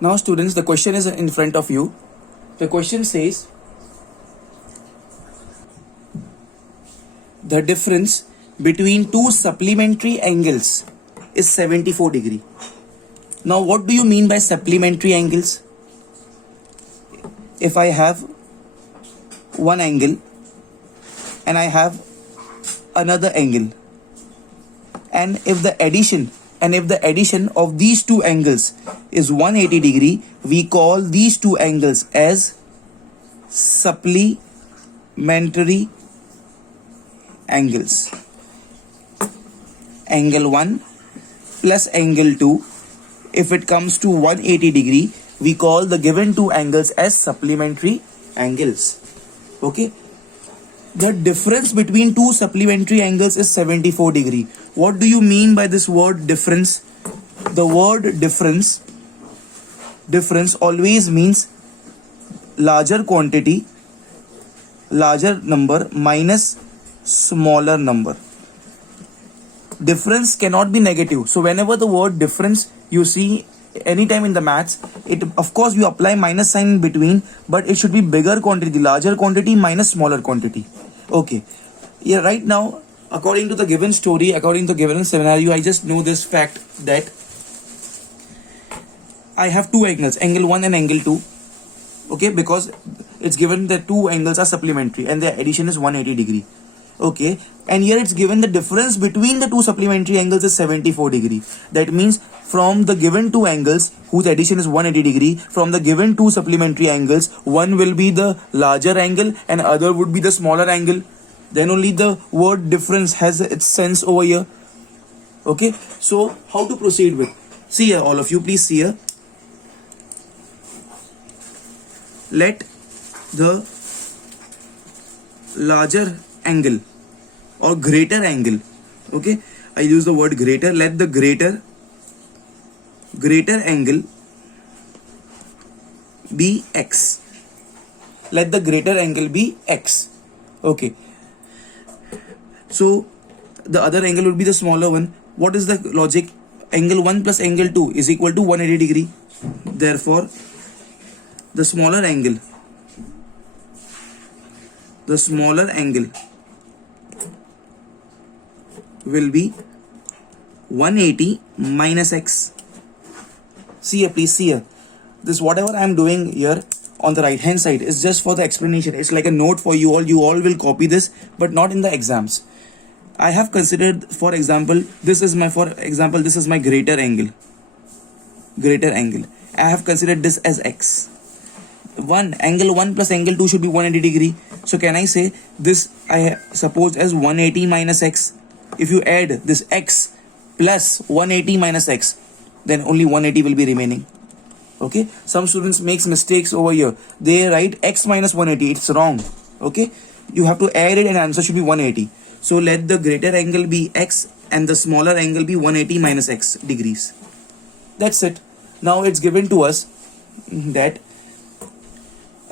Now students, the question is in front of you. The question says the difference between two supplementary angles is 74 degree. Now what do you mean by supplementary angles? If I have one angle and I have another angle, and if the addition of these two angles is 180 degree, we call these two angles as supplementary angles. Angle 1 plus angle 2, if it comes to 180 degree, we call the given two angles as supplementary angles. Okay, the difference between two supplementary angles is 74 degree. What do you mean by this word difference? The word difference always means larger quantity, larger number minus smaller number. Difference cannot be negative. So whenever the word difference you see anytime in the maths, it of course you apply minus sign in between, but it should be bigger quantity, larger quantity minus smaller quantity. Okay, yeah, right now according to the given story, according to the given scenario, I just know this fact that I have two angles, angle 1 and angle 2. Okay, because it's given that two angles are supplementary and their addition is 180 degree. Okay, and here it's given the difference between the two supplementary angles is 74 degree. That means from the given two angles whose addition is 180 degree, from the given two supplementary angles, one will be the larger angle and other would be the smaller angle. Then only the word difference has its sense over here. Okay, so how to proceed with? See here, all of you, please see here. Let the larger angle or greater angle, okay, I use the word greater, let the greater angle be x. Let the greater angle be x. Okay, so the other angle will be the smaller one. What is the logic? Angle 1 plus angle 2 is equal to 180 degree. Therefore the smaller angle will be 180 minus x. See here, please see here. This whatever I am doing here on the right hand side is just for the explanation. It's like a note for you all. You all will copy this, but not in the exams. I have considered, for example, this is my greater angle. I have considered this as x. Angle 1 plus angle 2 should be 180 degree. So can I say this I suppose as 180 minus x? If you add this x plus 180 minus x, then only 180 will be remaining. Okay, some students makes mistakes over here. They write x minus 180. It's wrong. Okay, you have to add it and answer should be 180. So let the greater angle be x and the smaller angle be 180 minus x degrees. That's it. Now it's given to us that,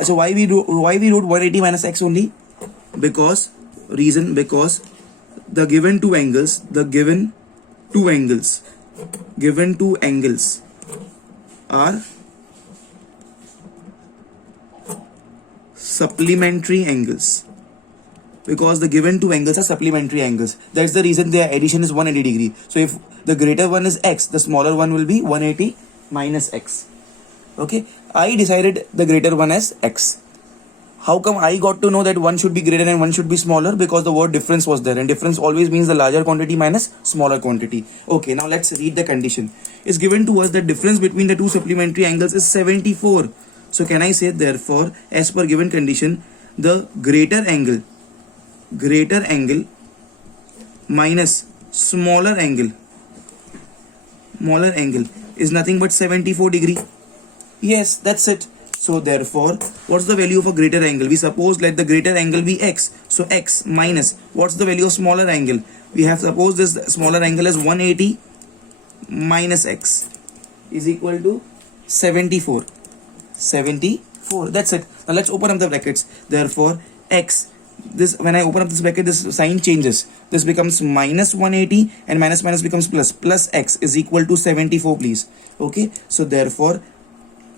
so why we wrote 180 minus x only? Because the given two angles are supplementary angles. Because the given two angles are supplementary angles. That's the reason their addition is 180 degree. So if the greater one is x, the smaller one will be 180 minus x. Okay, I decided the greater one as x. How come I got to know that one should be greater and one should be smaller? Because the word difference was there, and difference always means the larger quantity minus smaller quantity. Okay, now let's read the condition. It's given to us that difference between the two supplementary angles is 74. So can I say therefore, as per given condition, the greater angle minus smaller angle is nothing but 74 degree. Yes, that's it. So therefore, what's the value of a greater angle? We suppose let the greater angle be x. So x minus, what's the value of smaller angle? We have supposed this smaller angle as 180 minus x is equal to 74. That's it. Now let's open up the brackets. Therefore, x, this, when I open up this bracket, this sign changes. This becomes minus 180 and minus minus becomes plus. Plus x is equal to 74, please. Okay, so therefore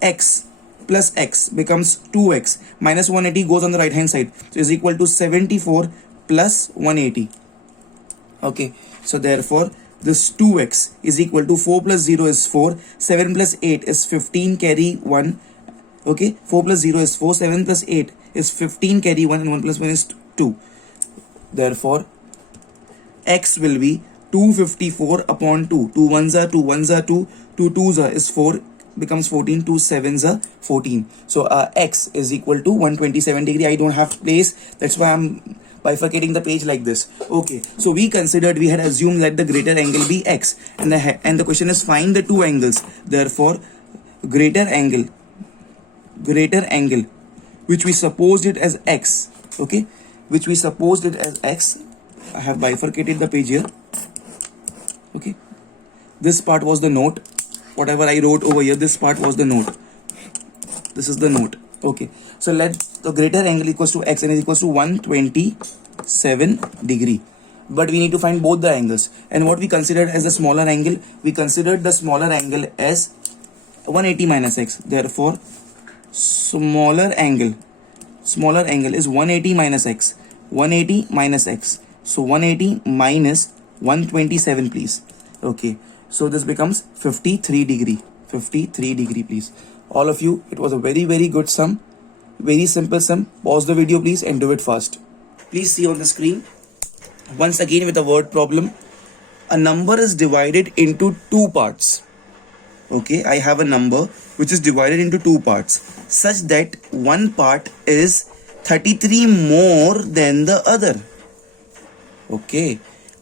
x plus x becomes 2x minus 180 goes on the right hand side, so is equal to 74 plus 180. Okay, so therefore this 2x is equal to 4 plus 0 is 4, 7 plus 8 is 15, carry 1. Okay, 4 plus 0 is 4, 7 plus 8 is 15, carry 1, and 1 plus 1 is 2. Therefore x will be 254 upon 2. 2 ones are 2, ones are 2, 2 twos are is 4, becomes 14, 2 sevens are 14. So x is equal to 127 degree. I don't have place, that's why I'm bifurcating the page like this. Okay, so we had assumed that the greater angle be x, and the question is find the two angles. Therefore greater angle which we supposed it as x, okay, which we supposed it as x. I have bifurcated the page here. Okay, this part was the note, whatever I wrote over here, this part was the note, this is the note. Okay, so let the greater angle equals to x and is equals to 127 degree, but we need to find both the angles. And what we considered as the smaller angle, we considered the smaller angle as 180 minus x. Therefore smaller angle is 180 minus x, 180 minus x. So 180 minus 127 please. Okay, so this becomes 53 degree, please. All of you, it was a very good sum, very simple sum. Pause the video please and do it fast. Please see on the screen once again with a word problem. A number is divided into two parts. Okay, I have a number which is divided into two parts such that one part is 33 more than the other. Okay,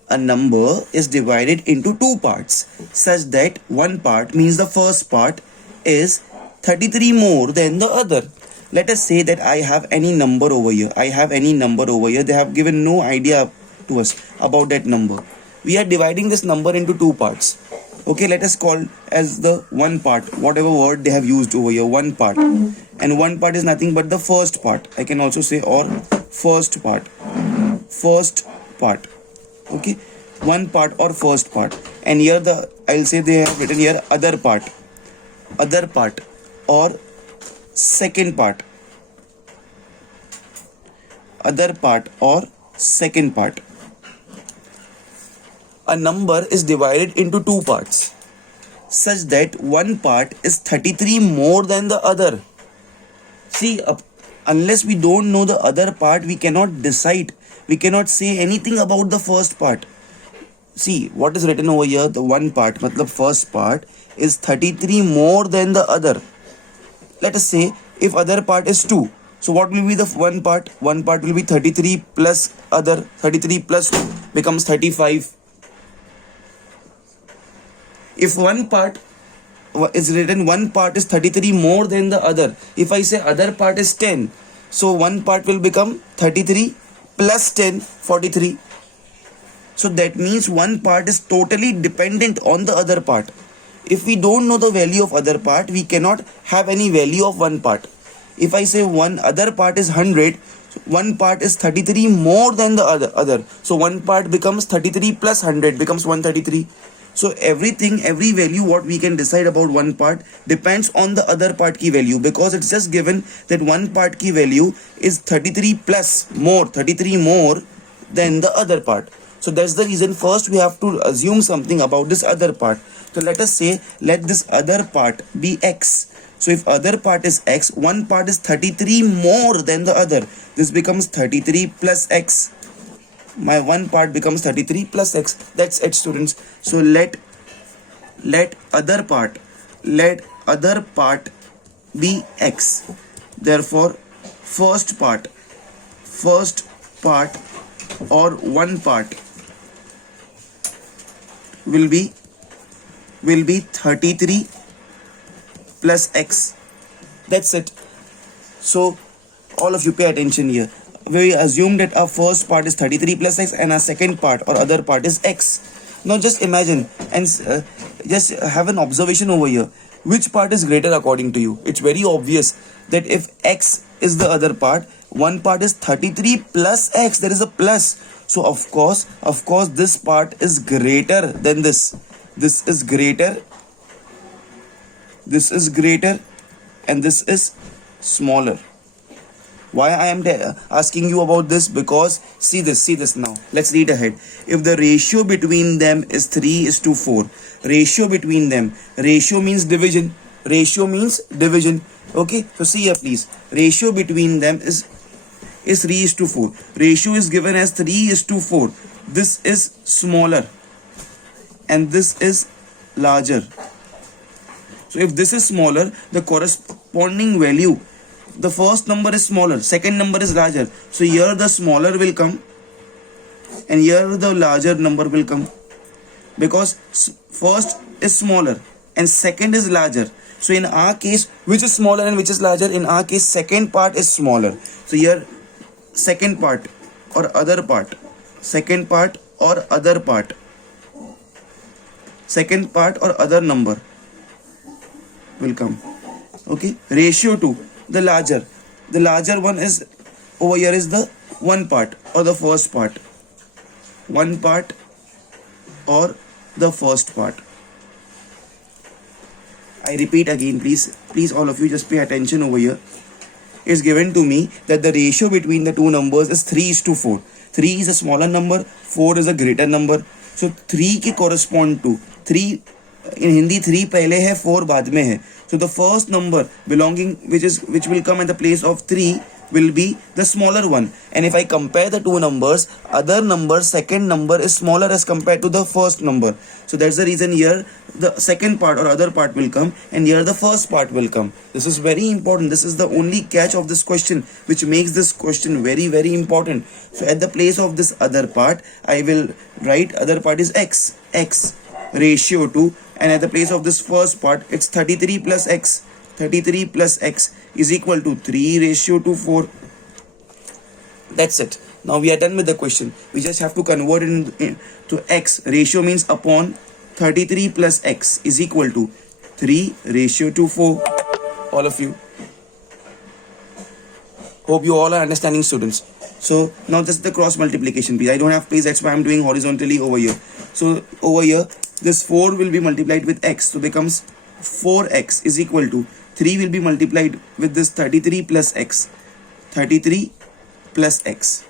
a number is divided into two parts such that one part, means the first part, is 33 more than the other. Let us say that I have any number over here. They have given no idea to us about that number. We are dividing this number into two parts. Okay, let us call as the one part, whatever word they have used over here, one part. And one part is nothing but the first part. I can also say or first part. Okay, one part or first part. And here I'll say they have written here other part or second part. Other part or second part. A number is divided into two parts such that one part is 33 more than the other. See, unless we don't know the other part, we cannot decide. We cannot say anything about the first part. See, what is written over here, the one part, matlab first part, is 33 more than the other. Let us say, if other part is 2, so what will be the one part? One part will be 33 plus other, 33 plus 2 becomes 35. If one part is written, one part is 33 more than the other. If I say other part is 10, so one part will become 33 plus 10, 43. So that means one part is totally dependent on the other part. If we don't know the value of other part, we cannot have any value of one part. If I say one other part is 100, one part is 33 more than the other. So one part becomes 33 plus 100 becomes 133. So every value what we can decide about one part depends on the other part key value, because it's just given that one part key value is 33 more than the other part. So that's the reason first we have to assume something about this other part. So let us say, let this other part be x. So if other part is x, one part is 33 more than the other. This becomes 33 plus x. My one part becomes 33 plus x. That's it, students. So let other part be x. Therefore first part or one part will be 33 plus x. That's it. So all of you pay attention here. We assume that our first part is 33 plus x and our second part or other part is x. Now just imagine and just have an observation over here. Which part is greater according to you? It's very obvious that if x is the other part, one part is 33 plus x. There is a plus. So of course this part is greater than this. This is greater and this is smaller. Why I am asking you about this? Because see this now. Let's read ahead. If the ratio between them is 3:4, ratio between them, ratio means division. Ratio means division. Okay, so see here please. Ratio between them is 3:4. Ratio is given as 3:4. This is smaller and this is larger. So if this is smaller, the corresponding value, the first number is smaller, second number is larger. So here the smaller will come and here the larger number will come, because first is smaller and second is larger. So in our case, which is smaller and which is larger? In our case, second part is smaller. So here second part or other part, second part or other part, second part or other number will come. Okay, ratio to the larger one is over here is the one part or the first part, one part or the first part. I repeat again, please all of you just pay attention over here. Is given to me that the ratio between the two numbers is 3:4. 3 is a smaller number, 4 is a greater number. So 3 के correspond to 3, in Hindi 3 पहले है, 4 बाद में है. So the first number belonging which will come at the place of 3 will be the smaller one. And if I compare the two numbers, other number, second number is smaller as compared to the first number. So that's the reason here the second part or other part will come and here the first part will come. This is very important. This is the only catch of this question which makes this question very, very important. So at the place of this other part, I will write other part is x ratio to, and at the place of this first part, it's 33 plus x. 33 plus x is equal to 3:4. That's it. Now we are done with the question. We just have to convert it to x. Ratio means upon 33 plus x is equal to 3:4. All of you. Hope you all are understanding, students. So now this is the cross multiplication piece. I don't have place, that's why I'm doing horizontally over here. So over here, this 4 will be multiplied with x. So becomes 4x is equal to 3 will be multiplied with this 33 plus x. 33 plus x.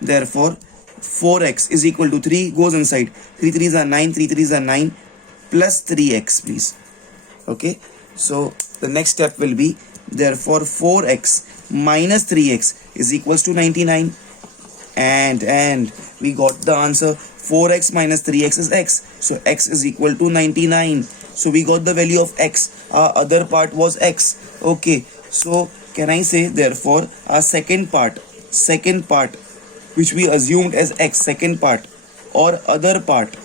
Therefore, 4x is equal to 3 goes inside. 3 3s are 9, 3 3s are 9 plus 3x, please. Okay. So the next step will be, therefore 4x minus 3x is equals to 99. And we got the answer. 4x minus 3x is x. So x is equal to 99. So we got the value of x. Our other part was x. Okay. So can I say, therefore, our second part which we assumed as x, second part or other part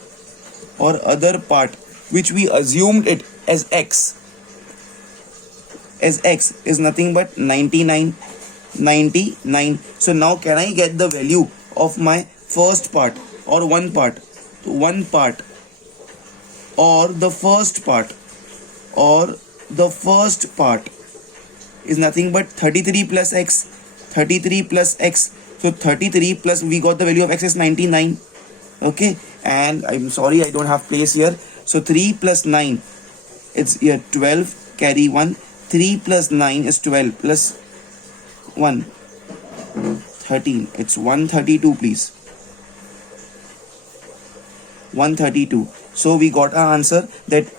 which we assumed it as x is nothing but 99. So now can I get the value of my first part or one part or the first part is nothing but 33 plus x. So 33 plus, we got the value of x is 99. Okay, and I'm sorry I don't have place here. So 3 plus 9, it's here 12, carry 1. 3 plus 9 is 12 plus 1, 13. It's 132, please. 132. So we got our answer that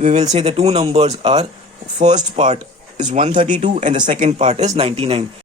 we will say the two numbers are, first part is 132 and the second part is 99.